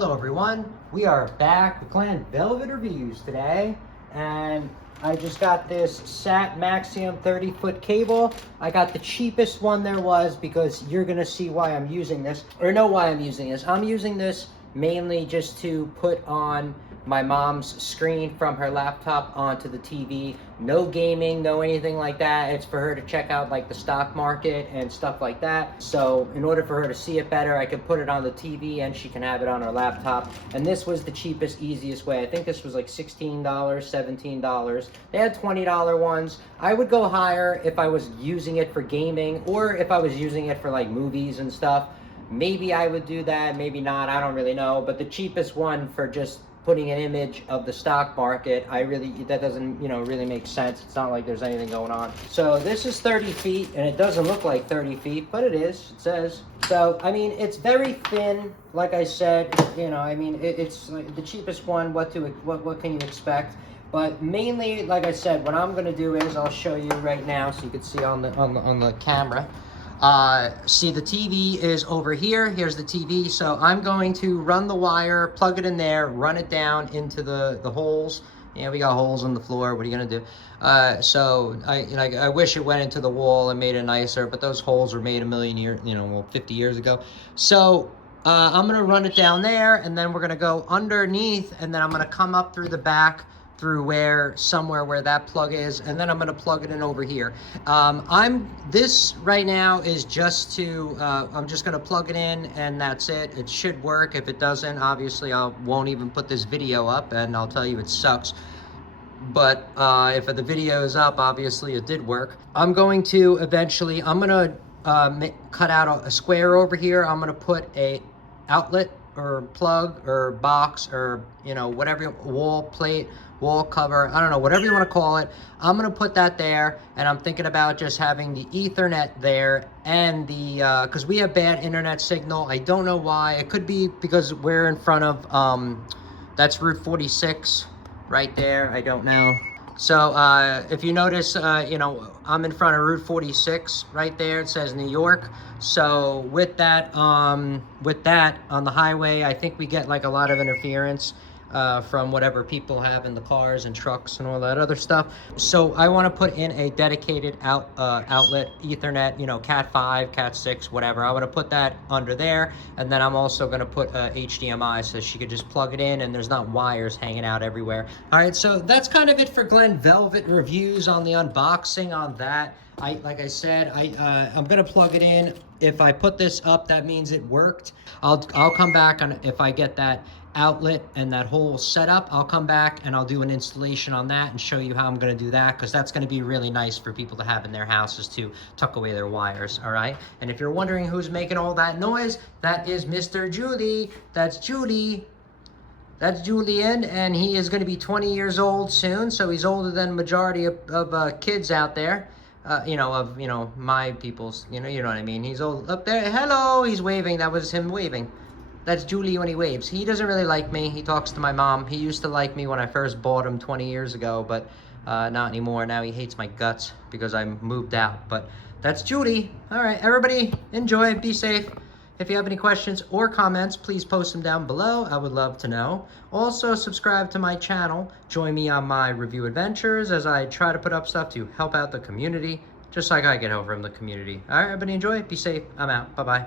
Hello everyone, we are back with Clan Velvet Reviews today, and I just got this SAT Maxium 30-foot cable. I got the cheapest one there was because you're gonna see why I'm using this, or know why I'm using this. I'm using this mainly just to put on my mom's screen from her laptop onto the TV. No gaming, no anything like that. It's for her to check out like the stock market and stuff like that. So in order for her to see it better, I could put it on the TV and she can have it on her laptop. And this was the cheapest, easiest way. I think this was like $16, $17. They had $20 ones. I would go higher if I was using it for gaming or if I was using it for like movies and stuff. Maybe I would do that, maybe not, I don't really know. But the cheapest one for just putting an image of the stock market, that doesn't, really make sense. It's not like there's anything going on. So this is 30 feet, and it doesn't look like 30 feet, but it is, it says. So, I mean, it's very thin, like I said, it's like the cheapest one. What can you expect? But mainly, like I said, what I'm gonna do is, I'll show you right now so you can see on the camera. See, the TV is over here. Here's the TV. So I'm going to run the wire, plug it in there, run it down into the holes. Yeah, we got holes in the floor. What are you gonna do? So I wish it went into the wall and made it nicer, but those holes were made a million years, 50 years ago. So I'm gonna run it down there, and then we're gonna go underneath, and then I'm gonna come up through the back through somewhere where that plug is, and then I'm gonna plug it in over here. This right now is just to, I'm just gonna plug it in and that's it. It should work. If it doesn't, obviously I won't even put this video up and I'll tell you it sucks. But if the video is up, obviously it did work. I'm going to eventually, I'm gonna cut out a square over here. I'm gonna put a outlet or plug or box or whatever, wall plate, wall cover, I don't know, whatever you want to call it. I'm gonna put that there, and I'm thinking about just having the Ethernet there and the because we have bad internet signal. I don't know why. It could be because we're in front of that's Route 46 right there. I don't know. So if you notice, I'm in front of Route 46 right there. It says New York. So with that on the highway, I think we get like a lot of interference from whatever people have in the cars and trucks and all that other stuff. So I want to put in a dedicated outlet, Ethernet, Cat 5, Cat 6, whatever. I want to put that under there, and then I'm also going to put HDMI so she could just plug it in and there's not wires hanging out everywhere. All right, so that's kind of it for Glen Velvet Reviews on the unboxing on that. Like I said, I'm gonna plug it in. If I put this up, that means it worked. I'll come back, and if I get that outlet and that whole setup, I'll come back and I'll do an installation on that and show you how I'm gonna do that, because that's gonna be really nice for people to have in their houses to tuck away their wires. All right, and if you're wondering who's making all that noise, that is Mr. Julie. That's Julie. That's Julian, and he is going to be 20 years old soon, so he's older than majority of kids out there. My people's, you know what I mean. He's old up there. Hello, he's waving. That was him waving. That's Julie when he waves. He doesn't really like me. He talks to my mom. He used to like me when I first bought him 20 years ago, but not anymore. Now he hates my guts because I moved out. But that's Julie. All right, everybody, enjoy. Be safe. If you have any questions or comments, please post them down below. I would love to know. Also, subscribe to my channel. Join me on my review adventures as I try to put up stuff to help out the community, just like I get help from the community. All right, everybody enjoy. Be safe. I'm out. Bye-bye.